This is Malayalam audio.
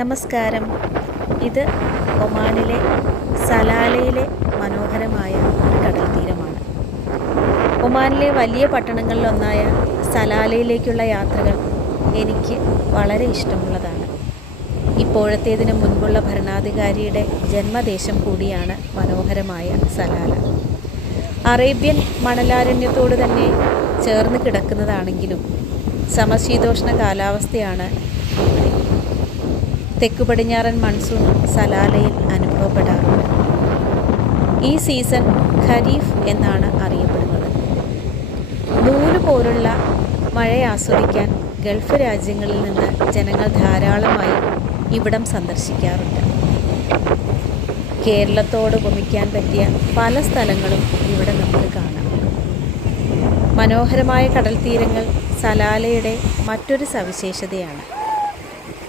നമസ്കാരം. ഇത് ഒമാനിലെ സലാലയിലെ മനോഹരമായ ഒരു കടൽ തീരമാണ്. ഒമാനിലെ വലിയ പട്ടണങ്ങളിലൊന്നായ സലാലയിലേക്കുള്ള യാത്രകൾ എനിക്ക് വളരെ ഇഷ്ടമുള്ളതാണ്. ഇപ്പോഴത്തേതിന് മുൻപുള്ള ഭരണാധികാരിയുടെ ജന്മദേശം കൂടിയാണ് മനോഹരമായ സലാല. അറേബ്യൻ മണലാരണ്യത്തോട് തന്നെ ചേർന്ന് കിടക്കുന്നതാണെങ്കിലും സമശീതോഷ്ണ കാലാവസ്ഥയാണ് ഇവിടെ. തെക്കു പടിഞ്ഞാറൻ മൺസൂൺ സലാലയിൽ അനുഭവപ്പെടാറുണ്ട്. ഈ സീസൺ ഖരീഫ് എന്നാണ് അറിയപ്പെടുന്നത്. നൂല് പോലുള്ള മഴ ആസ്വദിക്കാൻ ഗൾഫ് രാജ്യങ്ങളിൽ നിന്ന് ജനങ്ങൾ ധാരാളമായി ഇവിടം സന്ദർശിക്കാറുണ്ട്. കേരളത്തോട് ഉപമിക്കാൻ പറ്റിയ പല സ്ഥലങ്ങളും ഇവിടെ നമുക്ക് കാണാം. മനോഹരമായ കടൽ തീരങ്ങൾ സലാലയുടെ മറ്റൊരു സവിശേഷതയാണ്.